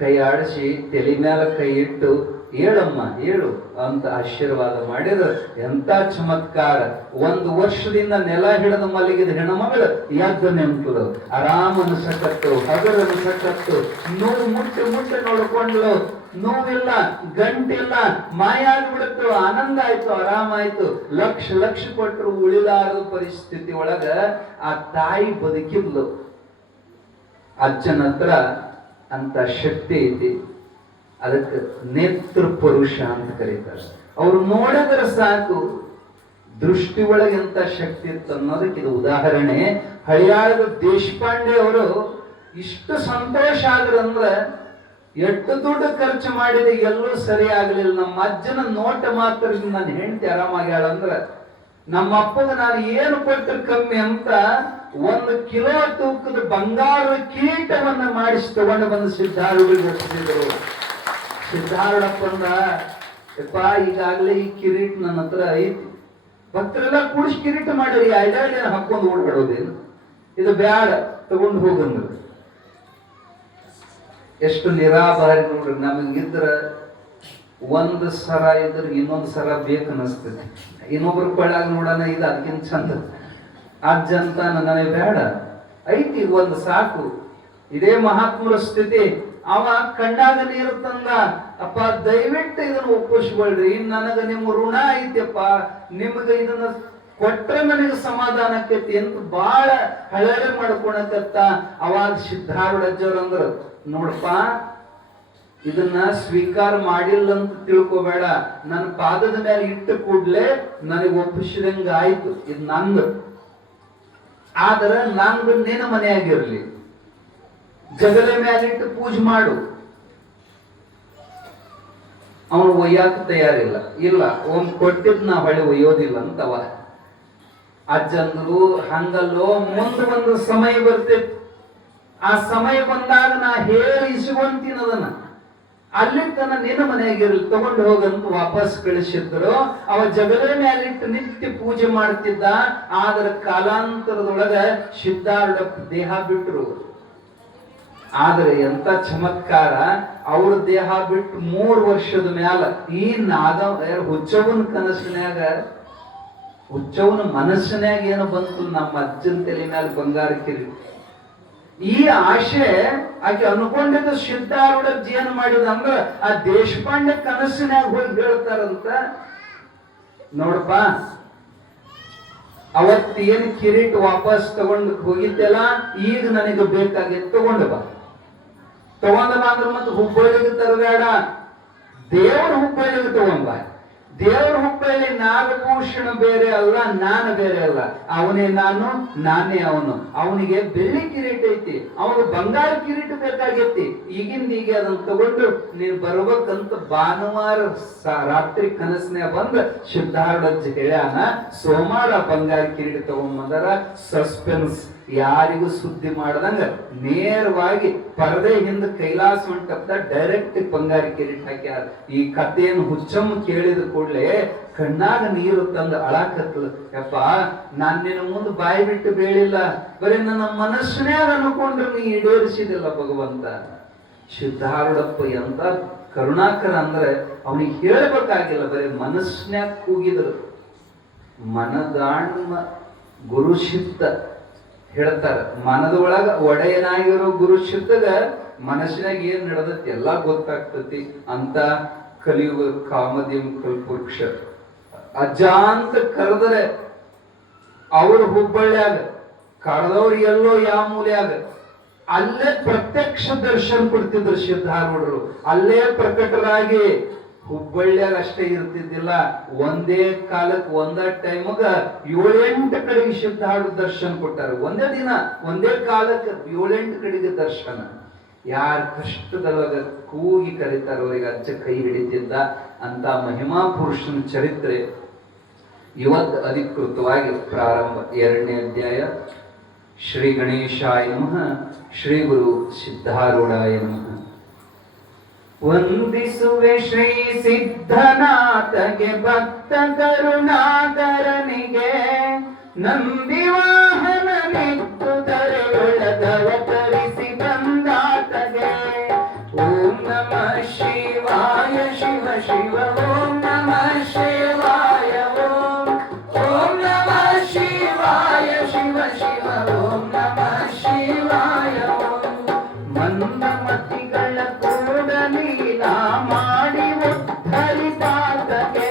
ಕೈಯಾಡಿಸಿ ತಲೆ ಮ್ಯಾಲ ಕೈ ಇಟ್ಟು, ಹೇಳಮ್ಮ ಹೇಳು ಅಂತ ಆಶೀರ್ವಾದ ಮಾಡಿದ್ರು. ಎಂತ ಚಮತ್ಕಾರ. ಒಂದು ವರ್ಷದಿಂದ ನೆಲ ಹಿಡಿದ ಮಲಗಿದ ಹೆಣ್ಮಗಳು ಎದ್ದು ನಿಂತಳು. ಆರಾಮ ಅನ್ಸಕತ್ತು, ಹಗರು ಅನ್ಸಕತ್ತು. ನೋವು ಮುಟ್ಟಿ ನೋಡ್ಕೊಂಡ್ಲು. ನೋವಿಲ್ಲ, ಗಂಟಿಲ್ಲ, ಮಾಯ ಆಗ್ಬಿಡ್ತು. ಆನಂದ ಆಯ್ತು, ಆರಾಮ ಆಯ್ತು. ಲಕ್ಷ ಕೊಟ್ಟರು ಉಳಿಲಾರದ ಪರಿಸ್ಥಿತಿ ಒಳಗ ಆ ತಾಯಿ ಬದುಕಿದ್ಲು. ಅಜ್ಜನ ಹತ್ರ ಅಂತ ಶಕ್ತಿ ಐತಿ. ಅದಕ್ಕೆ ನೇತ್ರ ಪುರುಷ ಅಂತ ಕರೀತಾರೆ. ಅವ್ರು ನೋಡಿದ್ರೆ ಸಾಕು, ದೃಷ್ಟಿ ಒಳಗೆ ಎಂತ ಶಕ್ತಿ ಇತ್ತು ಅನ್ನೋದಕ್ಕೆ ಇದು ಉದಾಹರಣೆ. ಹಳಿಯಾಳದ ದೇಶಪಾಂಡೆ ಅವರು ಇಷ್ಟು ಸಂತೋಷ ಆದ್ರಂದ್ರ, ಎಷ್ಟು ದುಡ್ಡು ಖರ್ಚು ಮಾಡಿದೆ ಎಲ್ಲೂ ಸರಿ ಆಗ್ಲಿಲ್ಲ. ನಮ್ಮ ಅಜ್ಜನ ನೋಟ ಮಾತ್ರ ನನ್ನ ಹೆಂಡತಿ ಆರಾಮಾಗ್ಯಾಳ ಅಂದ್ರ ನಮ್ಮ ಅಪ್ಪಗ ನಾನು ಏನು ಕೊಟ್ಟರೆ ಕಮ್ಮಿ ಅಂತ 1 ಕಿಲೋ ತೂಕದ ಬಂಗಾರದ ಕಿರೀಟವನ್ನ ಮಾಡಿಸಿ ತಗೊಂಡು ಬಂದು ಸಿದ್ಧಾರೂಢಿಗೆ ಒಪ್ಪಿಸಿದ್ರು. ಸಿದ್ಧಾರೂಢಪ್ಪಂದ ಯಪ್ಪ ಈಗಾಗಲೇ ಈ ಕಿರೀಟ ನನ್ನ ಹತ್ರ ಐತಿ, ಭಕ್ತರೆಲ್ಲ ಕೂಡಿಸಿ ಕಿರೀಟ ಮಾಡಿರಿ, ಐಡಾಡಿ ಹಾಕೊಂಡು ಓಡ್ಬಿಡೋದೇನು, ಇದು ಬ್ಯಾಡ ತಗೊಂಡು ಹೋಗಂದ್ರು. ಎಷ್ಟು ನಿರಾಭಾರಿ ನೋಡ್ರಿ. ನಮಗಿದ್ರ ಒಂದು ಸರ ಇದ್ರೆ ಇನ್ನೊಂದು ಸರ ಬೇಕನ್ನಿಸ್ತೈತಿ. ಇನ್ನೊಬ್ರ ಕೊಳ್ಳಾಗ ನೋಡೋಣ ಇದು ಅದಕ್ಕಿಂತ ಚಂದ. ಅಜ್ಜ ಅಂತ ನನಗೆ ಬೇಡ, ಐತಿ ಒಂದು ಸಾಕು. ಇದೇ ಮಹಾತ್ಮರ ಸ್ಥಿತಿ. ಅವ ಕಣ್ಣಾಗ ನೀರು ತಂದ, ಅಪ್ಪ ದಯವಿಟ್ಟು ಇದನ್ನ ಒಪ್ಪಿಸ್ಕೊಳ್ರಿ, ನನಗ ನಿಮ್ಮ ಋಣ ಐತಿಯಪ್ಪ, ನಿಮ್ಗ ಇದನ್ನ ಕೊಟ್ರೆ ನನಗೆ ಸಮಾಧಾನ ಆಕೈತಿ ಅಂತ ಬಾಳ ಹಳಳೆ ಮಾಡ್ಕೊಳಕತ್ತ. ಅವಾಗ ಸಿದ್ಧಾರೂಢಜ್ಜವ್ರು ಅಂದ್ರ, ನೋಡಪ್ಪ ಇದನ್ನ ಸ್ವೀಕಾರ ಮಾಡಿಲ್ಲ ಅಂತ ತಿಳ್ಕೊಬೇಡ, ನನ್ನ ಪಾದದ ಮೇಲೆ ಇಟ್ಟು ಕೂಡ್ಲೆ ನನಗೆ ಒಪ್ಪಿಸಿದಂಗ ಆಯ್ತು, ಇದು ನಂದು. ಆದ್ರ ನಂದು ನಿನ್ನ ಮನೆಯಾಗಿರ್ಲಿ, ಜಗಲ ಮೇಲಿಟ್ಟು ಪೂಜೆ ಮಾಡು. ಅವನು ಒಯ್ಯಾಕ ತಯಾರಿಲ್ಲ. ಇಲ್ಲ ಕೊಟ್ಟಿದ್ ನಾ ಹೊಳೆ ಒಯ್ಯೋದಿಲ್ಲ ಅಂತವ. ಅಜ್ಜಂದ್ರು ಹಂಗಲ್ಲೋ, ಒಂದು ಸಮಯ ಬರ್ತೈತಿ, ಆ ಸಮಯ ಬಂದಾಗ ನಾ ಹೇಳಿ ಇಸ್ಕೊಂತೀನಿ ಅದನ್ನ, ಅಲ್ಲಿ ತನ ನಿನ್ನ ಮನೆಯಾಗಿರ್ಲಿ, ತಗೊಂಡು ಹೋಗಂತ ವಾಪಸ್ ಕಳಿಸಿದ್ರು. ಅವ ಜಗಲೇ ಮೇಲಿಟ್ಟು ನಿತ್ಯ ಪೂಜೆ ಮಾಡ್ತಿದ್ದ. ಆದ್ರ ಕಾಲಾಂತರದೊಳಗ ಸಿದ್ಧಾರೂಢ ದೇಹ ಬಿಟ್ರು. ಆದ್ರೆ ಎಂತ ಚಮತ್ಕಾರ, ಅವ್ರ ದೇಹ ಬಿಟ್ಟು 3 ವರ್ಷದ ಮ್ಯಾಲ ಈ ಹುಚ್ಚವನ ಕನಸಿನ್ಯಾಗ, ಹುಚ್ಚವನ ಮನಸ್ಸಿನ್ಯಾಗ ಏನು ಬಂತು, ನಮ್ಮ ಅಜ್ಜನ ತಲೆ ಮ್ಯಾಲ ಬಂಗಾರ ಕಿರೀಟ. ಈ ಆಶೆ ಆಕೆ ಅನ್ಕೊಂಡಿದ್ದ ಸಿದ್ಧಾರೂಢ ಏನ್ ಮಾಡಿದ ಅಂದ್ರ ಆ ದೇಶಪಾಂಡೆ ಕನಸಿನ್ಯಾಗ ಹೋಗಿ ಹೇಳ್ತಾರಂತ, ನೋಡಪ್ಪ ಅವತ್ತೇನ್ ಕಿರೀಟ ವಾಪಸ್ ತಗೊಂಡು ಹೋಗಿದ್ದೆಲ್ಲ ಈಗ ನನಗೆ ಬೇಕಾಗಿತ್ತು, ತಗೊಂಡು ಬಾ ಅಂದ್ರೆ ಮತ್ತೆ ಹುಬ್ಬಳ್ಳಿಗೆ ತರಬೇಡ, ದೇವ್ರ ಹುಬ್ಬಳ್ಳಿಗೆ ತಗೊಂಡ್ ಬಾ. ದೇವ್ರ ಹುಬ್ಬಳ್ಳಿ ನಾಗಭೂಷಣ ಬೇರೆ ಅಲ್ಲ, ನಾನು ಬೇರೆ ಅಲ್ಲ, ಅವನೇ ನಾನು, ನಾನೇ ಅವನು. ಅವನಿಗೆ ಬೆಳ್ಳಿ ಕಿರೀಟ ಐತಿ, ಅವನಿಗೆ ಬಂಗಾರ ಕಿರೀಟ ಬೇಕಾಗೈತಿ. ಈಗಿಂದ ಈಗ ಅದನ್ನ ತಗೊಂಡು ನೀನ್ ಬರ್ಬೇಕಂತ ಭಾನುವಾರ ರಾತ್ರಿ ಕನಸನ್ಯಾಗ ಬಂದ ಸಿದ್ಧಾರೂಢಜ್ಜ ಹೇಳ್ಯಾನ. ಸೋಮವಾರ ಬಂಗಾರ ಕಿರೀಟ ತಗೊಂಡ್ಬಂದಾರ. ಸಸ್ಪೆನ್ಸ್, ಯಾರಿಗೂ ಸುದ್ದಿ ಮಾಡದಂಗ ನೇರವಾಗಿ ಪರದೆ ಹಿಂದ ಕೈಲಾಸ ಮಂಟಪದ ಡೈರೆಕ್ಟ್ ಬಂಗಾರ ಕಿರೀಟ ಹಾಕ್ಯಾರ. ಈ ಕಥೆಯನ್ನು ಹುಚ್ಚಮ್ಮ ಕೇಳಿದ ಕೂಡಲೇ ಕಣ್ಣಾಗ ನೀರು ತಂದು ಅಳಾಕತ್ಲು. ಯಪ್ಪ ನಾನ್ ನಿನ್ನ ಮುಂದೆ ಬಾಯಿ ಬಿಟ್ಟು ಬೇಳಿಲ್ಲ, ಬರೀ ನನ್ನ ಮನಸ್ಸಿನ್ಯಾಗ ಅನ್ಕೊಂಡ್ರೆ ನೀ ಈಡೇರಿಸಿದಿಲ್ಲ ಭಗವಂತ. ಸಿದ್ಧಾರೂಢಪ್ಪ ಎಂತ ಕರುಣಾಕರ ಅಂದ್ರೆ ಅವನಿಗೆ ಹೇಳ್ಬೇಕಾಗಿಲ್ಲ, ಬರೀ ಮನಸ್ಸಿನ್ಯಾಗ ಕೂಗಿದ್ರು. ಮನದಾಣ್ಮ ಗುರು ಸಿದ್ಧ ಹೇಳ್ತಾರ. ಮನದೊಳಗ ಒಡೆಯನಾಗಿರೋ ಗುರು ಸಿದ್ಧಗ ಮನಸ್ಸಿನಾಗ ಏನ್ ನಡೆದತಿ ಎಲ್ಲಾ ಗೊತ್ತಾಗ್ತತಿ ಅಂತ. ಕಲಿಯುಗ ಕಾಮದೇವ ಕಲ್ಪವೃಕ್ಷ ಅಜಾಂತ ಕರೆದರೆ ಅವ್ರ ಹುಬ್ಬಳ್ಳಿಯಾಗ, ಕರೆದವ್ರು ಎಲ್ಲೋ ಯಾವ ಮೂಲೆಯಾಗ ಅಲ್ಲೇ ಪ್ರತ್ಯಕ್ಷ ದರ್ಶನ ಕೊಡ್ತಿದ್ರು ಸಿದ್ಧಾರೂಢರು. ಅಲ್ಲೇ ಪ್ರಕಟರಾಗಿ ಹುಬ್ಬಳ್ಳಿಯಾಗ ಅಷ್ಟೇ ಇರ್ತಿದ್ದಿಲ್ಲ, ಒಂದೇ ಕಾಲಕ್ಕೆ ಒಂದ ಟೈಮಗ 7-8 ಕಡೆಗೆ ಸಿದ್ಧಾರೂಢ ದರ್ಶನ ಕೊಟ್ಟಾರ. ಒಂದೇ ದಿನ ಒಂದೇ ಕಾಲಕ್ಕೆ 7-8 ಕಡೆಗೆ ದರ್ಶನ. ಯಾರ ಕಷ್ಟದೊಳಗ ಕೂಗಿ ಕರೀತಾರ ಅವರಿಗೆ ಅಜ್ಜ ಕೈ ಹಿಡಿತಿದ್ದ ಅಂತ ಮಹಿಮಾ ಪುರುಷನ ಚರಿತ್ರೆ ಇವತ್ತು ಅಧಿಕೃತವಾಗಿ ಪ್ರಾರಂಭ. 2ನೇ ಅಧ್ಯಾಯ. ಶ್ರೀ ಗಣೇಶಾಯ ನಮಃ. ಶ್ರೀ ಗುರು ಸಿದ್ಧಾರೂಢಾಯ ನಮಃ. ವಂದಿಸುವೆ ಶ್ರೀ ಸಿದ್ಧನಾಥಗೆ, ಭಕ್ತ ಕರುಣಾಕರನಿಗೆ, ನಂದಿವಾಹನ ನಿತ್ತು ತರೆಯೊಳಗವತರಿಸಿ ಬಂದಾತಗೆ. ಓಂ ನಮಃ ಶಿವಾಯ ಶಿವ ಶಿವ, ಓಂ ನಮಃ ಶಿವಾಯ, ಓಂ ನಮಃ ಶಿವಾಯ ಶಿವ ಶಿವ, ಓಂ ನಮಃ ಶಿವಾಯ. ಮಂದಮತಿಗಳ ಕೂಡಲೀಲಾ ಮಾಡಿ ಉದ್ಧರಿಸಾತಗೆ,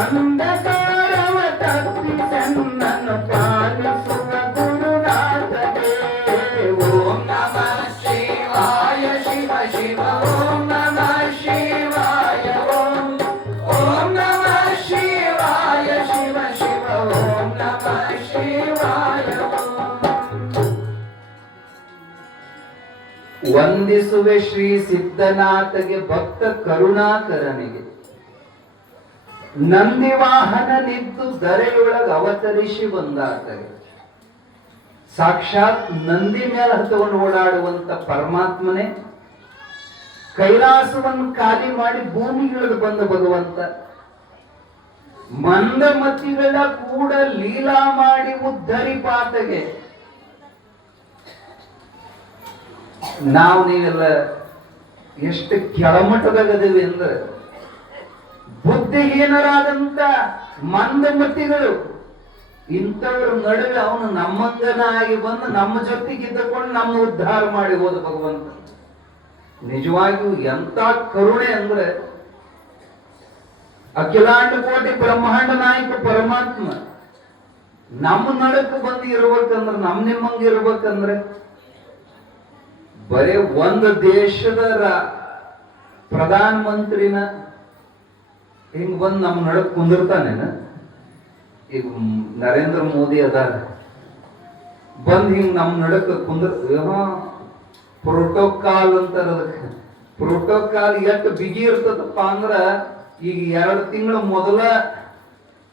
ಅಂಧಕಾರವ ತಪ್ಪಿಸನ್ನನ್ನು ಪಾಲಿಸುವ ಗುರುನಾಥಗೆ. ವಂದಿಸುವೆ ಶ್ರೀ ಸಿದ್ಧನಾಥಗೆ ಭಕ್ತ ಕರುಣಾಕರನಿಗೆ. ನಂದಿ ವಾಹನ ನಿದ್ದು ಧರೆಯೊಳಗ ಅವತರಿಸಿ ಬಂದಾತಗೆ. ಸಾಕ್ಷಾತ್ ನಂದಿ ಮೇಲೆ ಹತ್ತುಕೊಂಡು ಓಡಾಡುವಂತ ಪರಮಾತ್ಮನೇ ಕೈಲಾಸವನ್ನು ಖಾಲಿ ಮಾಡಿ ಭೂಮಿಗಿಳಿದು ಬಂದ ಭಗವಂತ ಮಂದಮತಿಗಳ ಕೂಡ ಲೀಲಾ ಮಾಡಿ ಉದ್ಧರಿಪಾತಗೆ. ನಾವು ನೀವೆಲ್ಲ ಎಷ್ಟು ಕೆಳಮಟ್ಟದಾಗದೇವಿ ಅಂದ್ರೆ ಬುದ್ಧಿಹೀನರಾದಂತ ಮಂದಮತಿಗಳು ಇಂಥವ್ರ ನಡುವೆ ಅವನು ನಮ್ಮಂಗನಾಗಿ ಬಂದು ನಮ್ಮ ಜೊತೆಗಿದ್ದುಕೊಂಡು ನಮ್ಮ ಉದ್ಧಾರ ಮಾಡಿ ಹೋದ ಭಗವಂತ. ನಿಜವಾಗಿಯೂ ಎಂತ ಕರುಣೆ ಅಂದ್ರೆ ಅಖಿಲಾಂಡ ಕೋಟಿ ಬ್ರಹ್ಮಾಂಡ ನಾಯಕ ಪರಮಾತ್ಮ ನಮ್ಮ ನಡಕ್ಕೆ ಬಂದು ಇರ್ಬೇಕಂದ್ರೆ ನಮ್ ನಿಮ್ಮಂಗ ಇರ್ಬೇಕಂದ್ರೆ ಬರೇ ಒಂದು ದೇಶದ ಪ್ರಧಾನ ಮಂತ್ರಿನ ಹಿಂಗ್ ಬಂದು ನಮ್ಮ ನಡಕ್ ಕುಂದಿರ್ತಾನೇನ. ಈಗ ನರೇಂದ್ರ ಮೋದಿ ಅದಾರ ಬಂದ್ ಹಿಂಗ್ ನಮ್ ನಡಕ್ ಪ್ರೋಟೋಕಾಲ್ ಅಂತಾರ. ಅದಕ್ಕೆ ಪ್ರೋಟೋಕಾಲ್ ಎಷ್ಟು ಬಿಗಿ ಇರ್ತದಪ್ಪ ಅಂದ್ರ ಈಗ 2 ತಿಂಗಳ ಮೊದಲ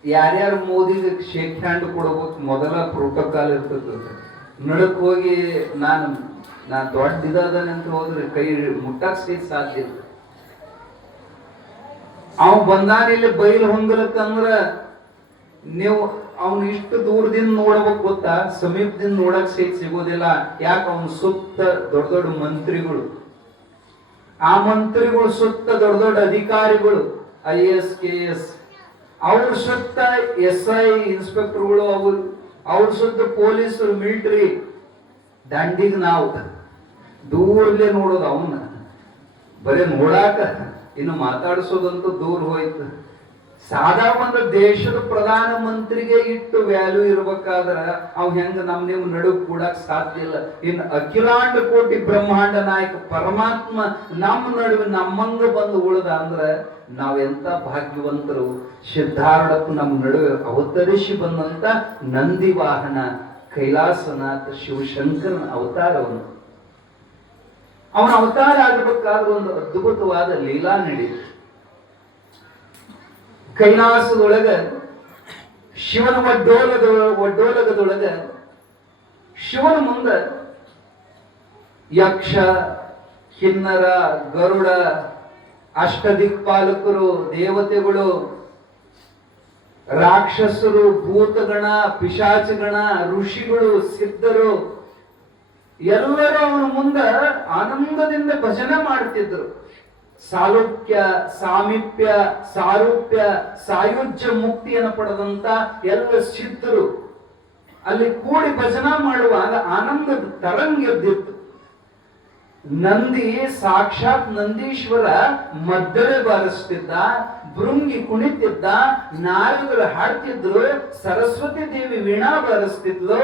ಯಾರ್ಯಾರು ಮೋದಿಗೆ ಶೇಕ್ ಹ್ಯಾಂಡ್ ಕೊಡ್ಬೇಕು ಮೊದಲ ಪ್ರೋಟೋಕಾಲ್ ಇರ್ತದ. ನಡಕ್ ಹೋಗಿ ನಾ ದೊಡ್ಡ ಇದಾದಾನೆ ಅಂತ ಹೋದ್ರೆ ಕೈ ಮುಟ್ಟಕ್ ಸಾಧ್ಯ ಇಲ್ಲ. ಅವ್ ಬಂದಾನ ಇಲ್ಲಿ ಬೈಲ್ ಹೊಂದಲಕ್ಕಂದ್ರ ನೀವು ಅವ್ನ ಇಷ್ಟು ದೂರದಿಂದ ನೋಡ್ಬೇಕು ಗೊತ್ತಾ, ಸಮೀಪದಿಂದ ನೋಡಕ್ ಸಿಗೋದಿಲ್ಲ. ಯಾಕೆ ಅವನ್ ಸುತ್ತ ದೊಡ್ಡ ದೊಡ್ಡ ಮಂತ್ರಿಗಳು, ಆ ಮಂತ್ರಿಗಳು ಸುತ್ತ ದೊಡ್ಡ ದೊಡ್ಡ ಅಧಿಕಾರಿಗಳು, IAS KS, ಅವ್ರ ಸುತ್ತ SI ಇನ್ಸ್ಪೆಕ್ಟರ್ಗಳು, ಅವ್ರ ಸುತ್ತ ಪೊಲೀಸರು, ಮಿಲಿಟರಿ. ದಂಡಿಗೆ ನಾವು ದೂರಲ್ಲೇ ನೋಡೋದು ಅವನ್ನ, ಬರೀ ನೋಡಾಕ, ಇನ್ನು ಮಾತಾಡಿಸೋದಂತೂ ದೂರ ಹೋಯ್ತು. ಸಾದಾ ಒಂದು ದೇಶದ ಪ್ರಧಾನ ಮಂತ್ರಿಗೆ ಇಟ್ಟು ವ್ಯಾಲ್ಯೂ ಇರ್ಬೇಕಾದ್ರ ಅವ್ ಹೆಂಗ ನೀವು ನಡುವ್ ಕೂಡಕ್ ಸಾಧ್ಯ ಇಲ್ಲ. ಇನ್ನು ಅಖಿಲಾಂಡ ಕೋಟಿ ಬ್ರಹ್ಮಾಂಡ ನಾಯಕ ಪರಮಾತ್ಮ ನಮ್ಮ ನಡುವೆ ನಮ್ಮಂಗ ಬಂದು ಉಳಿದ ಅಂದ್ರ ನಾವೆಂತ ಭಾಗ್ಯವಂತರು. ಸಿದ್ಧಾರೂಢಪ್ಪ ನಮ್ಮ ನಡುವೆ ಅವತರಿಸಿ ಬಂದಂತ ನಂದಿ ವಾಹನ ಕೈಲಾಸನಾಥ ಶಿವಶಂಕರನ ಅವತಾರವನು. ಅವನ ಅವತಾರ ಆಗಬೇಕಾದ್ರೆ ಒಂದು ಅದ್ಭುತವಾದ ಲೀಲಾ ನಡೀತು. ಕೈಲಾಸದೊಳಗ ಶಿವನ ಒಡ್ಡೋಲಗದೊಳಗ ಶಿವನ ಮುಂದ ಯಕ್ಷ, ಕಿನ್ನರ, ಗರುಡ, ಅಷ್ಟದಿಕ್ಪಾಲಕರು, ದೇವತೆಗಳು, ರಾಕ್ಷಸರು, ಭೂತಗಣ, ಪಿಶಾಚಗಣ, ಋಷಿಗಳು, ಸಿದ್ಧರು ಎಲ್ಲರೂ ಅವನ ಮುಂದ ಆನಂದದಿಂದ ಭಜನೆ ಮಾಡ್ತಿದ್ರು. ಸಾಲುಕ್ಯ, ಸಾಮೀಪ್ಯ, ಸಾರೂಪ್ಯ, ಸಾಯುಜ್ಯ ಮುಕ್ತಿಯನ್ನು ಪಡೆದಂತ ಎಲ್ಲ ಸಿದ್ಧರು ಅಲ್ಲಿ ಕೂಡಿ ಭಜನಾ ಮಾಡುವಾಗ ಆನಂದದ ತರಂಗ ಎದ್ದಿತ್ತು. ನಂದಿ ಸಾಕ್ಷಾತ್ ನಂದೀಶ್ವರ ಮದ್ದಳೆ ಬಾರಿಸ್ತಿದ್ದ, ಭೃಂಗಿ ಕುಣಿತಿದ್ದ, ನಾರದರು ಹಾಡ್ತಿದ್ರು, ಸರಸ್ವತಿ ದೇವಿ ವೀಣಾ ಬಾರಿಸ್ತಿದ್ಲು.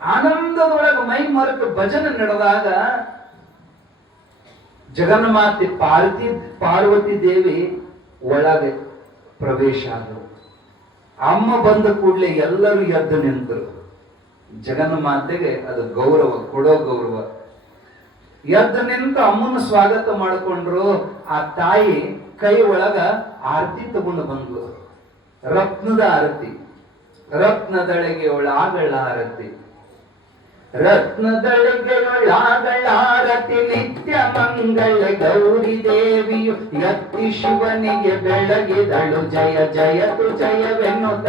ಆನಂದದೊಳಗೆ ಮೈ ಮರೆತು ಭಜನೆ ನಡೆದಾಗ ಜಗನ್ಮಾತೆ ಪಾರ್ವತಿ ದೇವಿ ಒಳಗೆ ಪ್ರವೇಶ ಆದರು. ಅಮ್ಮ ಬಂದ ಕೂಡಲೇ ಎಲ್ಲರೂ ಎದ್ದು ನಿಂತರು. ಜಗನ್ಮಾತೆಗೆ ಅದು ಗೌರವ, ಕೊಡೋ ಗೌರವ. ಎದ್ದು ನಿಂತು ಅಮ್ಮನ ಸ್ವಾಗತ ಮಾಡಿಕೊಂಡ್ರು. ಆ ತಾಯಿ ಕೈ ಒಳಗ ಆರತಿ ತಗೊಂಡು ಬಂದ್ಲು. ರತ್ನದ ಆರತಿ, ರತ್ನದಳೆಗೆ ಒಳಾಗಳ ಆರತಿ, ರತ್ನದಳೆಗಳಾಗಳಾರತಿ ನಿತ್ಯ ಮಂಗಳ ಗೌರಿ ದೇವಿಯು ಎತ್ತಿ ಶಿವನಿಗೆ ಬೆಳಗಿದಳು ಜಯ ಜಯತು ಜಯವೆನ್ನುತ್ತ.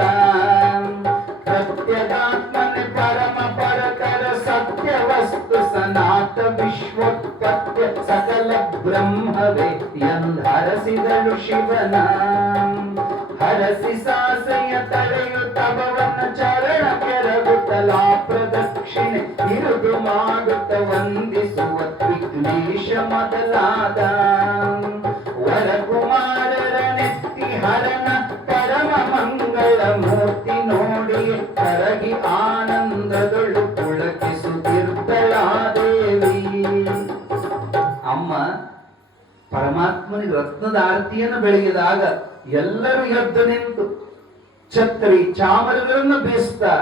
ಸತ್ಯದಾತ್ಮನ ಪರಮ ಪರಕರ ಸತ್ಯ ವಸ್ತು ಸನಾತ ವಿಶ್ವೋತ್ಪತ್ಯ ಸಕಲ ಬ್ರಹ್ಮವೇ ಎಂದರಸಿದಳು ಶಿವನ. ಹರಸಿ ಸಾಸೆಯ ತಳೆಯುತ್ತವನ ಚರಣ ಕೆರಗುತ್ತಲಾ ಪ್ರದಕ್ಷಿಣೆ ಇರುದು ಮಾಡುತ್ತ ವಂದಿಸುವ ವಿಘ್ನೇಶ ಮೊದಲಾದ ವರಕುಮಾರರ ನೆತ್ತಿ ಹರನ ಪರಮ ಮಂಗಳ ಮೂರ್ತಿ ನೋಡಿ ಕರಗಿ ಆನಂದದೊಳು ಪುಳಕಿಸುತ್ತಿರ್ತಳಾದೇವಿ. ಅಮ್ಮ ಪರಮಾತ್ಮನಿಗೆ ರತ್ನದ ಆರತಿಯನ್ನು ಬೆಳಗಿದಾಗ ಎಲ್ಲರೂ ಎದ್ದು ನಿಂತು ಛತ್ರಿ ಚಾಮರಗಳನ್ನು ಬೀಸ್ತಾ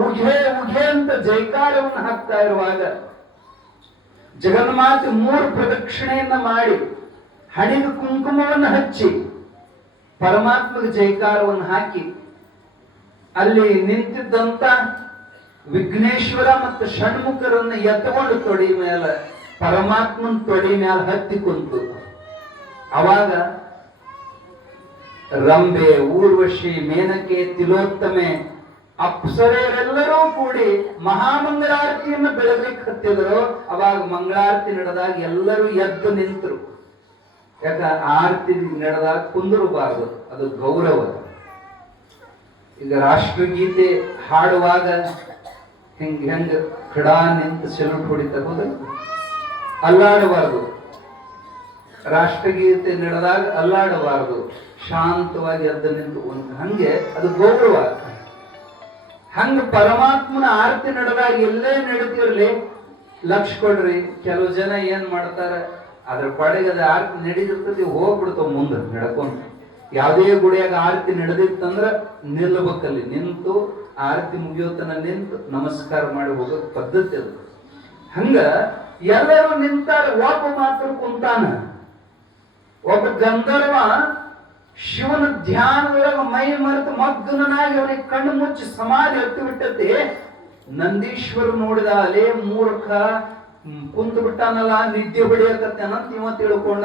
ಉಘೆ ಉಘೆ ಅಂತ ಜೈಕಾರವನ್ನು ಹಾಕ್ತಾ ಇರುವಾಗ ಜಗನ್ಮಾತೆ 3 ಪ್ರದಕ್ಷಿಣೆಯನ್ನ ಮಾಡಿ ಹಣೆಗೆ ಕುಂಕುಮವನ್ನು ಹಚ್ಚಿ ಪರಮಾತ್ಮಗೆ ಜೈಕಾರವನ್ನು ಹಾಕಿ ಅಲ್ಲಿ ನಿಂತಿದ್ದಂತ ವಿಘ್ನೇಶ್ವರ ಮತ್ತು ಷಣ್ಮುಖರನ್ನ ಎತ್ತಕೊಂಡು ತೊಡಿ ಮೇಲೆ ಪರಮಾತ್ಮನ ತೊಡಿ ಮೇಲೆ ಹತ್ತಿ ಕುಂತು ಅವಾಗ ರಂಬೆ, ಊರ್ವಶಿ, ಮೇನಕೆ, ತಿಲೋತ್ತಮೆ, ಅಪ್ಸರೆಯರೆಲ್ಲರೂ ಕೂಡಿ ಮಹಾಮಂಗಳಾರತಿಯನ್ನು ಬೆಳಗ್ಲಿಕ್ಕೆ ಹತ್ತಿದ್ರು. ಅವಾಗ ಮಂಗಳಾರತಿ ನಡೆದಾಗ ಎಲ್ಲರೂ ಎದ್ದು ನಿಂತರು. ಯಾಕ ಆರತಿ ನಡೆದಾಗ ಕುಂದಿರಬಾರದು, ಅದು ಗೌರವ. ಈಗ ರಾಷ್ಟ್ರಗೀತೆ ಹಾಡುವಾಗ ಹೆಂಗ ಖಡಾ ನಿಂತು ಸೆಲ್ಯೂಟ್ ಹೊಡಿತಾರೆ, ಹೌದಲ್ಲ? ಅಲ್ಲಾಡಬಾರದು. ರಾಷ್ಟ್ರಗೀತೆ ನಡೆದಾಗ ಅಲ್ಲಾಡಬಾರದು, ಶಾಂತವಾಗಿ ಎದ್ದು ನಿಂತು ಹಂಗೆ ಅದು ಗೌರವ. ಹಂಗ ಪರಮಾತ್ಮನ ಆರತಿ ನಡೆದಾಗ ಎಲ್ಲೇ ನಡೀತಿರ್ಲಿ ಲಕ್ಷ ಕೊಡ್ರಿ. ಕೆಲವು ಜನ ಏನ್ ಮಾಡ್ತಾರ, ಅದ್ರ ಪಡೆಗೆ ಅದ ಆರತಿ ನಡೀತಿರ್ತದೆ, ಹೋಗ್ಬಿಡ್ತಾವ ಮುಂದೆ ನಡ್ಕೊಂತ. ಯಾವುದೇ ಗುಡಿಯಾಗ ಆರತಿ ನಡೆದಿತ್ತಂದ್ರ ನಿಲ್ಲಬೇಕಲ್ಲಿ, ನಿಂತು ಆರತಿ ಮುಗಿಯೋತನ ನಿಂತು ನಮಸ್ಕಾರ ಮಾಡಿ ಹೋಗೋಕ್ ಪದ್ಧತಿ ಅದು. ಹಂಗ ಎಲ್ಲರೂ ನಿಂತಾರ, ಒಬ್ಬ ಮಾತ್ರ ಕುಂತಾನ. ಒಬ್ಬ ಗಂಧರ್ವ ಶಿವನ ಧ್ಯಾನದೊಳಗ ಮೈ ಮರೆತು ಮಗ್ನನಾಗಿ ಅವನಿಗೆ ಕಣ್ಣು ಮುಚ್ಚಿ ಸಮಾಧಿ ಹತ್ತಿ ಬಿಟ್ಟತೆ. ನಂದೀಶ್ವರ ನೋಡಿದ, ಅಲೇ ಮೂರ್ಖ, ಕುಂತು ಬಿಟ್ಟಾನಲ್ಲ, ನಿದ್ದೆ ಹೊಡಿಯಕತ್ತೇನಂತ ಇವ ತಿಳ್ಕೊಂಡ.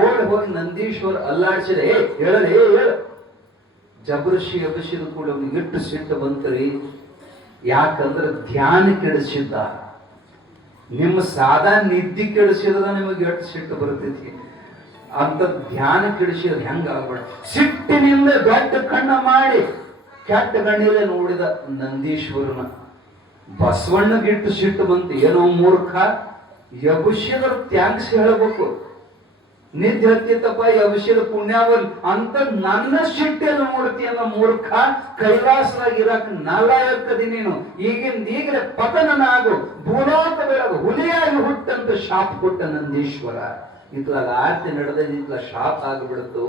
ಓಡಿ ಹೋಗಿ ನಂದೀಶ್ವರ ಅಲ್ಲಾಡ್ಸಿದೆ, ಹೇಳಲೇ ಹೇಳ. ಜಬರ್ಸಿ ಎಬಸಿದ ಕೂಡ ಅವನಿಗೆ ಇಟ್ಟು ಸಿಟ್ಟು ಬಂತ್ರಿ. ಯಾಕಂದ್ರೆ ಧ್ಯಾನ ಕೆಡಿಸಿದ್ದ. ನಿಮ್ಮ ಸಾದಾ ನಿದ್ದೆ ಕೆಡಿಸಿದ್ರ ನಿಮಗೆ ಎಷ್ಟು ಸಿಟ್ಟು ಬರ್ತೈತಿ, ಅಂತ ಧ್ಯಾನ ಕೆಡಿಸಿದ ಹೆಂಗ ಆಗ್ಬೇಡ. ಸಿಟ್ಟಿನಿಂದ ದೊಡ್ಡ ಕಣ್ಣ ಮಾಡಿ ಕೆಟ್ಟ ಕಣ್ಣಿಲೆ ನೋಡಿದ ನಂದೀಶ್ವರನ. ಬಸವಣ್ಣಗಿಟ್ಟು ಸಿಟ್ಟು ಬಂತು, ಏನೋ ಮೂರ್ಖ, ಯಬುಷ್ಯದ್ರ ತ್ಯಾಂಕ್ಸ್ ಹೇಳಬೇಕು. ನಿದ್ದೆ ಹತ್ತಿತ್ತಪ್ಪ, ಯಬುಷ್ಯದ ಪುಣ್ಯಾವಲ್ ಅಂತ ನನ್ನ ಸಿಟ್ಟೆಲ್ಲ ನೋಡ್ತೀಯಲ್ಲ ಮೂರ್ಖ, ಕೈಲಾಸದಾಗ ಇರಾಕ ನಾಲಾಯಕ್ಕದಿ ನೀನು. ಈಗಲೇ ಪತನನಾಗು, ಭೂಲೋಕ ಬೆಳಗು, ಹುಲಿಯಾಗಿ ಹುಟ್ಟಂತ ಶಾಪ್ ಕೊಟ್ಟ ನಂದೀಶ್ವರ. ಇತ್ಲಾಗ ಆರತಿ ನಡೆದ ಇತ್ಲ ಶಾಪ್ ಆಗ್ಬಿಡ್ತು.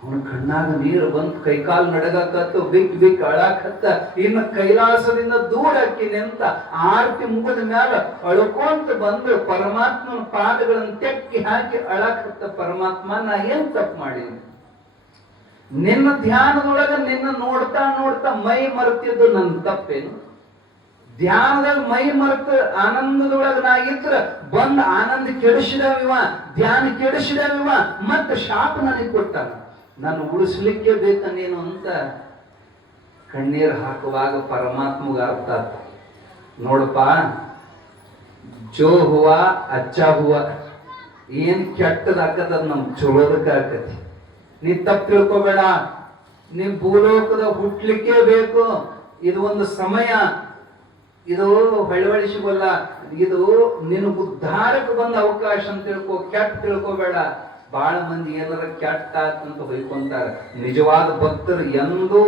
ಅವನ ಕಣ್ಣಾಗ ನೀರು ಬಂತು, ಕೈಕಾಲು ನಡಗಕತ್ತು, ಬಿಕ್ ಬಿಕ್ ಅಳಾಕತ್ತ. ಇನ್ನು ಕೈಲಾಸದಿಂದ ದೂರ ಹಾಕಿನಿ ಅಂತ ಆರತಿ ಮುಗಿದ ಮ್ಯಾಲ ಅಳ್ಕೊಂತ ಬಂದು ಪರಮಾತ್ಮನ ಪಾದಗಳನ್ನು ತೆಕ್ಕಿ ಹಾಕಿ ಅಳಾಕತ್ತ. ಪರಮಾತ್ಮ, ನಾ ಏನ್ ತಪ್ಪು ಮಾಡೀನಿ? ನಿನ್ನ ಧ್ಯಾನದೊಳಗ ನಿನ್ನ ನೋಡ್ತಾ ನೋಡ್ತಾ ಮೈ ಮರೆತಿದ್ದು ನನ್ನ ತಪ್ಪೇನು? ಧ್ಯಾನದಲ್ಲಿ ಮೈ ಮರೆತ ಆನಂದದೊಳಗ ನಾಗಿದ್ರ ಬಂದ ಆನಂದ ಕೆಡಿಸಿದವಿವ, ಧ್ಯಾನ ಕೆಡಿಸಿದವಿವ, ಮತ್ತೆ ಶಾಪ ನನಗೆ ಕೊಟ್ಟಾನ. ನಾನು ಉಳಿಸ್ಲಿಕ್ಕೆ ಬೇಕನ್ನೇನು ಅಂತ ಕಣ್ಣೀರು ಹಾಕುವಾಗ ಪರಮಾತ್ಮಗ ಅರ್ಥ ಆತ. ನೋಡಪ್ಪ, ಜೋ ಹೂವ ಅಚ್ಚ ಹೂವ, ಏನ್ ಕೆಟ್ಟದ ಆಕದ ನಮ್ ಚಲೋದಕ್ಕ ಆಕತಿ. ನೀ ತಪ್ಪು ತಿಳ್ಕೊಬೇಡ, ನೀ ಭೂಲೋಕದ ಹುಟ್ಲಿಕ್ಕೆ ಬೇಕು. ಇದು ಒಂದು ಸಮಯ, ಇದು ಹೊಳವಳಿಸಿಗೊಲ್ಲ, ಇದು ನಿನ್ನ ಉದ್ಧಾರಕ್ಕೆ ಬಂದ ಅವಕಾಶ ಅಂತ ತಿಳ್ಕೊ. ಕೆಟ್ಟ ತಿಳ್ಕೊಬೇಡ. ಬಹಳ ಮಂದಿ ಏನಾರ ಕೆಟ್ಟ ಅಂತ ಹೊಯ್ಕೊಂತಾರ. ನಿಜವಾದ ಭಕ್ತರು ಎಂದೂ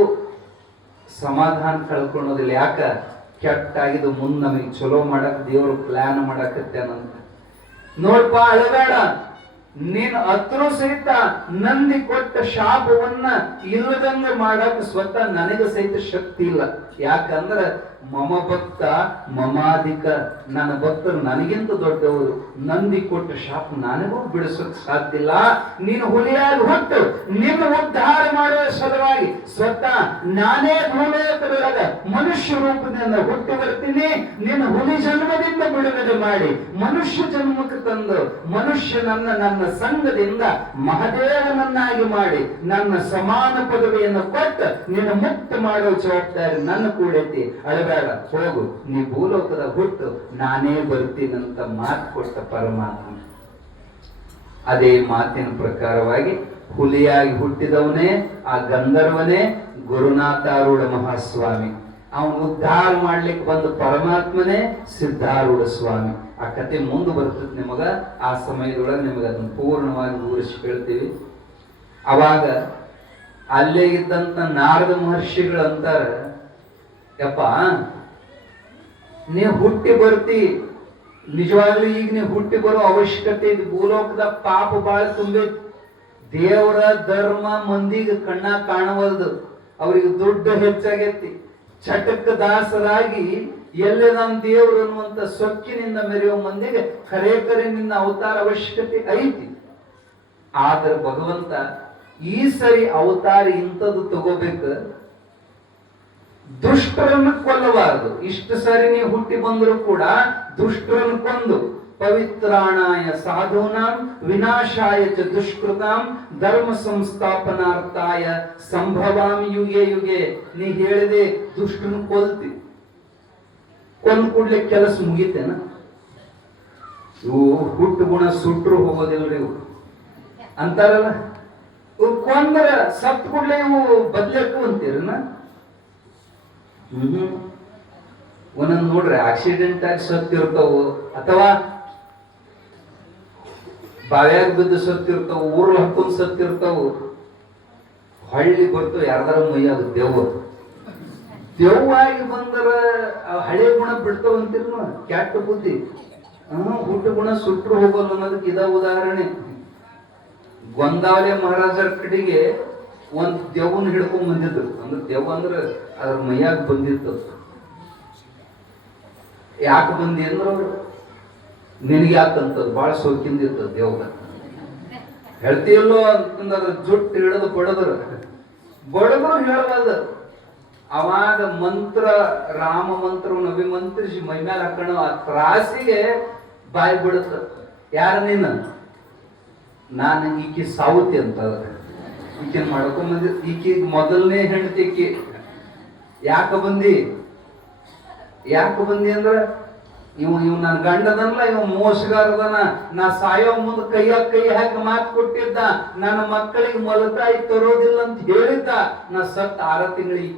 ಸಮಾಧಾನ ಕಳ್ಕೊಳ್ಳೋದಿಲ್ಲ. ಯಾಕ? ಕೆಟ್ಟಾಗಿದ್ದು ಮುಂದೆ ನಮಗೆ ಚಲೋ ಮಾಡಕ್ ದೇವರು ಪ್ಲಾನ್ ಮಾಡಕತ್ತೇನಂತ. ನೋಡ್ಪ, ಅಳಬೇಡ. ನೀನು ಹತ್ರ ಸಹಿತ ನಂದಿ ಕೊಟ್ಟ ಶಾಪವನ್ನ ಇಲ್ಲದಂಗ ಮಾಡಕ್ ಸ್ವತಃ ನನಗೆ ಸಹಿತ ಶಕ್ತಿ ಇಲ್ಲ. ಯಾಕಂದ್ರ ಮಮ ಭಕ್ತ ಮಮಾಧಿಕ, ನನ್ನ ಭಕ್ತರು ನನಗಿಂತ ದೊಡ್ಡವರು. ನಂದಿ ಕೊಟ್ಟ ಶಾಪ ನನಗೂ ಬಿಡಿಸೋಕ್ ಸಾಧ್ಯ ಇಲ್ಲ. ನೀನು ಹುಲಿಯಾಗಿ ಹುಟ್ಟು ನಿನ್ನ ಉದ್ಧಾರ ಮಾಡುವ ಸಲುವಾಗಿ ಸ್ವತಃ ನಾನೇ ಭೂಲೋಕದೊಳಗ ಮನುಷ್ಯ ರೂಪದಿಂದ ಹುಟ್ಟು ಬರ್ತೀನಿ. ನಿನ್ನ ಹುಲಿ ಜನ್ಮದಿಂದ ಬಿಡುಗಡೆ ಮಾಡಿ ಮನುಷ್ಯ ಜನ್ಮಕ್ಕೆ ತಂದು ಮನುಷ್ಯನನ್ನ ನನ್ನ ಸಂಘದಿಂದ ಮಹದೇವನನ್ನಾಗಿ ಮಾಡಿ ನನ್ನ ಸಮಾನ ಪದವಿಯನ್ನು ಕೊಟ್ಟು ನಿನ್ನ ಮುಕ್ತ ಮಾಡುವ ಜವಾಬ್ದಾರಿ ನನ್ನ ಕೂಡೈತಿ. ಅಳಬೇಡ, ಹೋಗು, ನೀ ಭೂಲೋಕದ ಹುಟ್ಟು ನಾನೇ ಬರ್ತೀನಂತ ಮಾತು ಕೊಟ್ಟ ಪರಮಾತ್ಮ. ಅದೇ ಮಾತಿನ ಪ್ರಕಾರವಾಗಿ ಹುಲಿಯಾಗಿ ಹುಟ್ಟಿದವನೇ ಆ ಗಂಧರ್ವನೇ ಗುರುನಾಥಾರೂಢ ಮಹಾಸ್ವಾಮಿ. ಅವನು ಉದ್ಧಾರ ಮಾಡ್ಲಿಕ್ಕೆ ಬಂದ ಪರಮಾತ್ಮನೇ ಸಿದ್ಧಾರೂಢ ಸ್ವಾಮಿ. ಆ ಕತೆ ಮುಂದೆ ಬರ್ತದೆ ನಿಮಗ. ಆ ಸಮಯದೊಳಗೆ ನಿಮಗೆ ಅದನ್ನು ಪೂರ್ಣವಾಗಿ ವಿವರಿಸಿ ಹೇಳ್ತೀವಿ. ಅವಾಗ ಅಲ್ಲೇ ಇದ್ದಂತ ನಾರದ ಮಹರ್ಷಿಗಳು ಅಂತಾರ, ಯಪ್ಪ, ನೀವು ಹುಟ್ಟಿ ಬರ್ತಿ, ನಿಜವಾಗ್ಲೂ ಈಗ ನೀವು ಹುಟ್ಟಿ ಬರೋ ಅವಶ್ಯಕತೆ ಇದೆ. ಭೂಲೋಕದ ಪಾಪ ಬಾಳ ತುಂಬಿ, ದೇವರ ಧರ್ಮ ಮಂದಿಗೆ ಕಣ್ಣ ಕಾಣವಲ್ದು, ಅವ್ರಿಗೆ ದುಡ್ಡು ಹೆಚ್ಚಾಗೈತಿ. ಚಟಕ್ಕೆ ದಾಸರಾಗಿ ಎಲ್ಲೆದಾನ್ ದೇವರು ಅನ್ನುವಂತ ಸೊಕ್ಕಿನಿಂದ ಮೆರೆಯುವ ಮಂದಿಗೆ ಖರೇಖರೆ ನಿನ್ನ ಅವತಾರ ಅವಶ್ಯಕತೆ ಐತಿ. ಆದ್ರೆ ಭಗವಂತ ಈ ಸರಿ ಅವತಾರ ಇಂಥದ್ದು ತಗೋಬೇಕು, ದುಷ್ಟರನ್ನು ಕೊಲ್ಲಬಾರದು. ಇಷ್ಟು ಸರಿ ನೀವು ಹುಟ್ಟಿ ಬಂದರೂ ಕೂಡ ದುಷ್ಟರನ್ನು ಕೊಂದು ಪವಿತ್ರಾಣಾಯ ಸಾಧೂನಾಂ ವಿನಾಶಾಯ ಚ ದುಷ್ಕೃತಾಂ ಧರ್ಮ ಸಂಸ್ಥಾಪನಾರ್ಥಾಯ ಸಂಭವಾಮಿ ಯುಗೆ ಯುಗೆ. ನೀ ಹೇಳಿದೆ ದುಷ್ಟರನ್ನು ಕೊಲ್ತಿ, ಕೊಂದ್ ಕೂಡ್ಲೆ ಕೆಲಸ ಮುಗಿತೇನ? ಇವು ಹುಟ್ಟು ಗುಣ ಸುಟ್ರು ಹೋಗೋದಿಲ್ರಿ ಇವು ಅಂತಾರಲ್ಲ. ಇವು ಕೊಂದ್ರ ಸತ್ ಕೂಡ್ಲೆ ಇವು ಬದ್ಲಕ್ಕೂ ಅಂತೀರನ? ಒಂದೊಂದು ನೋಡ್ರಿ ಆಕ್ಸಿಡೆಂಟ್ ಆಗಿ ಸತ್ತಿರ್ತಾವು, ಅಥವಾ ಬಾವ್ಯಾಗ ಬಿದ್ದು ಸತ್ತಿರ್ತಾವು, ಊರ್ಲ ಹಾಕೊಂಡ್ ಸತ್ತಿರ್ತಾವು. ಹಳ್ಳಿ ಬರ್ತಾವ ಯಾರ್ದಾರ ಮೈಯಾಗ ದೆವ್ವಾಗಿ ಬಂದರ ಹಳೆ ಗುಣ ಬಿಡ್ತಾವ ಅಂತೀರ. ಕೆಟ್ಟ ಬುದ್ಧಿ ಹುಟ್ಟು ಗುಣ ಸುಟ್ರು ಹೋಗಲ್ಲ ಅನ್ನೋದಕ್ಕೆ ಇದ ಉದಾಹರಣೆ. ಗೊಂದಾವಲೆ ಮಹಾರಾಜರ ಕಡೆಗೆ ಒಂದ್ ದೆವ್ವನ್ ಹಿಡ್ಕೊಂಡ್ ಬಂದಿದ್ರು. ಅಂದ್ರೆ ದೆವ್ವ ಅಂದ್ರೆ ಅದ್ರ ಮೈಯಾಗ ಬಂದಿತ್ತು. ಯಾಕೆ ಬಂದಿ ಅಂದ್ರ ನಿನಗೆ ಯಾಕಂತದ್ ಬಾಳ ಸೋಕಿಂದ ಇರ್ತದ ದೇವ್ಗ. ಹೇಳ್ತೀಯಲ್ಲೋ ಅಂತಂದ ಅದ್ರ ಜುಟ್ಟು ಹಿಡಿದು ಬಡದ್ರು ಹೇಳಬಾರ್ದು. ಅವಾಗ ಮಂತ್ರ, ರಾಮ ಮಂತ್ರವನ್ನು ಅಭಿಮಂತ್ರಿಸಿ ಮೈ ಮೇಲೆ ಹಾಕೋಣ ಆ ತ್ರಾಸಿಗೆ ಬಾಯಿ ಬಿಡುತ್ತ. ಯಾರ ನೀನು? ನಾನು ಈಕಿ ಸಾವುತಿ ಅಂತ ಈಕಿನ ಮಾಡ್ಕೊಂಡ್ ಬಂದಿ. ಈಕಿ ಮೊದಲನೇ ಹೆಂಡತಿ ಈಕಿ. ಯಾಕ ಬಂದಿ ಅಂದ್ರ ಇವ್ ನನ್ನ ಗಂಡದಲ್ಲ, ಇವ ಮೋಸಗಾರದನ. ನಾ ಸಾಯೋ ಮುಂದೆ ಕೈಯಾಗ ಕೈ ಹಾಕಿ ಮಾತು ಕೊಟ್ಟಿದ್ದ, ನನ್ನ ಮಕ್ಕಳಿಗೆ ಮೊಲತಾಯಿ ತರೋದಿಲ್ಲ ಅಂತ ಹೇಳಿದ್ದ. ನಾ ಸತ್ 6 ತಿಂಗಳಿಗೆ